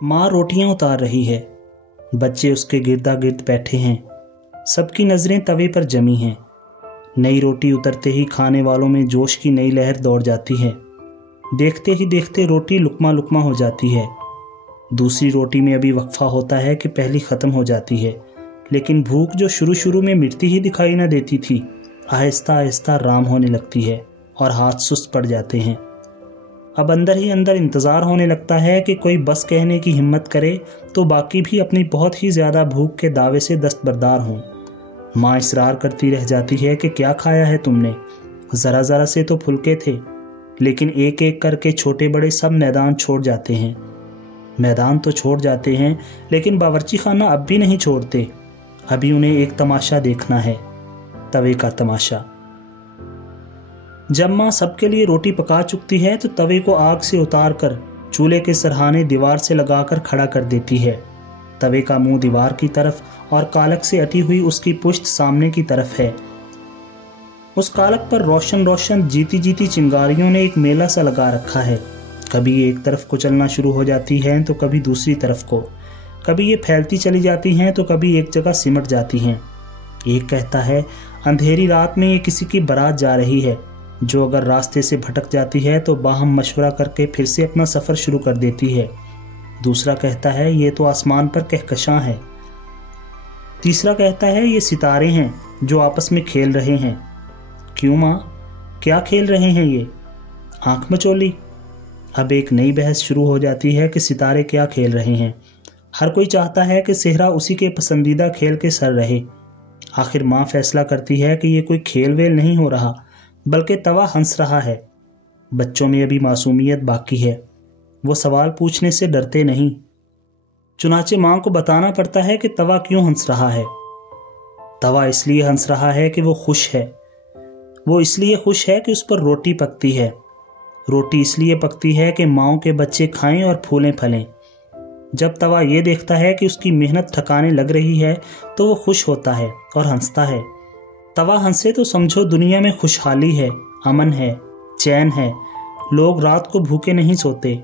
माँ रोटियां उतार रही है। बच्चे उसके गिरदा गिर्द बैठे हैं। सबकी नज़रें तवे पर जमी हैं। नई रोटी उतरते ही खाने वालों में जोश की नई लहर दौड़ जाती है। देखते ही देखते रोटी लुकमा लुकमा हो जाती है। दूसरी रोटी में अभी वक्फा होता है कि पहली ख़त्म हो जाती है, लेकिन भूख जो शुरू शुरू में मिटती ही दिखाई न देती थी, आहिस्ता आहिस्ता राम होने लगती है और हाथ सुस्त पड़ जाते हैं। अब अंदर ही अंदर इंतज़ार होने लगता है कि कोई बस कहने की हिम्मत करे तो बाकी भी अपनी बहुत ही ज़्यादा भूख के दावे से दस्तबरदार हों। माँ इसरार करती रह जाती है कि क्या खाया है तुमने? ज़रा ज़रा से तो फुलके थे, लेकिन एक एक करके छोटे बड़े सब मैदान छोड़ जाते हैं। मैदान तो छोड़ जाते हैं, लेकिन बावर्ची खाना अब भी नहीं छोड़ते। अभी उन्हें एक तमाशा देखना है, तवे का तमाशा। जब माँ सबके लिए रोटी पका चुकती है तो तवे को आग से उतार कर चूल्हे के सरहाने दीवार से लगाकर खड़ा कर देती है। तवे का मुंह दीवार की तरफ और कालक से अटी हुई उसकी पुश्त सामने की तरफ है। उस कालक पर रोशन रोशन जीती जीती चिंगारियों ने एक मेला सा लगा रखा है। कभी ये एक तरफ को चलना शुरू हो जाती हैं तो कभी दूसरी तरफ को, कभी ये फैलती चली जाती हैं तो कभी एक जगह सिमट जाती हैं। एक कहता है अंधेरी रात में ये किसी की बारात जा रही है, जो अगर रास्ते से भटक जाती है तो बाहम मशवरा करके फिर से अपना सफ़र शुरू कर देती है। दूसरा कहता है ये तो आसमान पर कहकशां है। तीसरा कहता है ये सितारे हैं जो आपस में खेल रहे हैं। क्यों माँ, क्या खेल रहे हैं ये? आंख मचोली। अब एक नई बहस शुरू हो जाती है कि सितारे क्या खेल रहे हैं। हर कोई चाहता है कि सेहरा उसी के पसंदीदा खेल के सर रहे। आखिर माँ फैसला करती है कि ये कोई खेल वेल नहीं हो रहा, बल्कि तवा हंस रहा है। बच्चों में अभी मासूमियत बाकी है, वो सवाल पूछने से डरते नहीं। चुनाचे माँ को बताना पड़ता है कि तवा क्यों हंस रहा है। तवा इसलिए हंस रहा है कि वो खुश है। वो इसलिए खुश है कि उस पर रोटी पकती है। रोटी इसलिए पकती है कि माँओं के बच्चे खाएं और फूलें फलें। जब तवा ये देखता है कि उसकी मेहनत ठकाने लग रही है तो वो खुश होता है और हंसता है। तवा हंसे तो समझो दुनिया में खुशहाली है, अमन है, चैन है। लोग रात को भूखे नहीं सोते।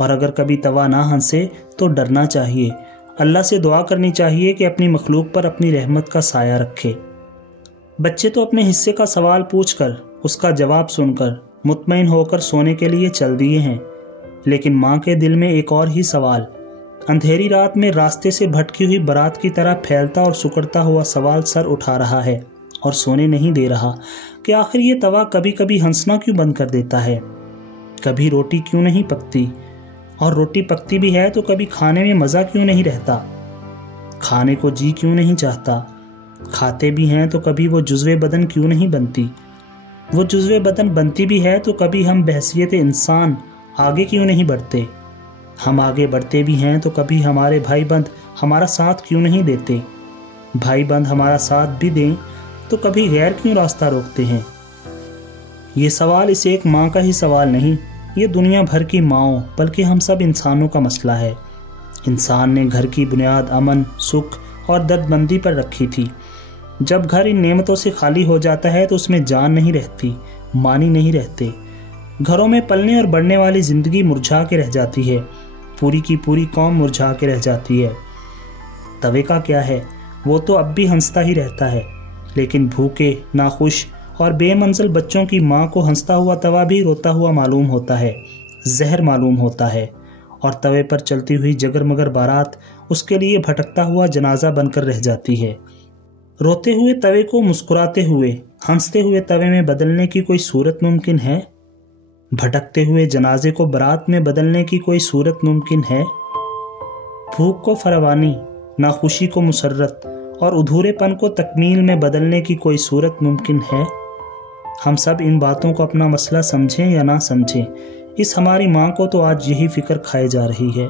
और अगर कभी तवा ना हंसे तो डरना चाहिए, अल्लाह से दुआ करनी चाहिए कि अपनी मखलूक पर अपनी रहमत का साया रखे। बच्चे तो अपने हिस्से का सवाल पूछकर, उसका जवाब सुनकर मुतमईन होकर सोने के लिए चल दिए हैं, लेकिन माँ के दिल में एक और ही सवाल, अंधेरी रात में रास्ते से भटकी हुई बारात की तरह फैलता और सुकड़ता हुआ सवाल सर उठा रहा है और सोने नहीं दे रहा कि आखिर ये तवा कभी कभी हंसना क्यों बंद कर देता है? कभी रोटी क्यों नहीं पकती? और रोटी पकती भी है तो कभी खाने में मज़ा क्यों नहीं रहता? खाने को जी क्यों नहीं चाहता? खाते भी हैं तो कभी वो जुज़्वे बदन क्यों नहीं बनती? वो जुज़्वे बदन बनती भी है तो कभी हम बहसियत इंसान आगे क्यों नहीं बढ़ते? हम आगे बढ़ते भी हैं तो कभी हमारे भाई बंद हमारा साथ क्यों नहीं देते? भाई बंद हमारा साथ भी दें तो कभी गैर क्यों रास्ता रोकते हैं? ये सवाल इस एक माँ का ही सवाल नहीं, ये दुनिया भर की माँओं बल्कि हम सब इंसानों का मसला है। इंसान ने घर की बुनियाद अमन, सुख और दर्दमंदी पर रखी थी। जब घर इन नेमतों से खाली हो जाता है तो उसमें जान नहीं रहती, मानी नहीं रहते। घरों में पलने और बढ़ने वाली ज़िंदगी मुरझा के रह जाती है, पूरी की पूरी कौम मुरझा के रह जाती है। तवे का क्या है, वो तो अब भी हंसता ही रहता है, लेकिन भूखे, नाखुश और बेमंजिल बच्चों की माँ को हंसता हुआ तवा भी रोता हुआ मालूम होता है, जहर मालूम होता है। और तवे पर चलती हुई जगरमगर बारात उसके लिए भटकता हुआ जनाजा बनकर रह जाती है। रोते हुए तवे को मुस्कुराते हुए, हंसते हुए तवे में बदलने की कोई सूरत मुमकिन है? भटकते हुए जनाजे को बारात में बदलने की कोई सूरत मुमकिन है? भूख को फरवानी, नाखुशी को मुसर्रत और अधूरेपन को तकमील में बदलने की कोई सूरत मुमकिन है? हम सब इन बातों को अपना मसला समझें या ना समझें, इस हमारी माँ को तो आज यही फिक्र खाए जा रही है।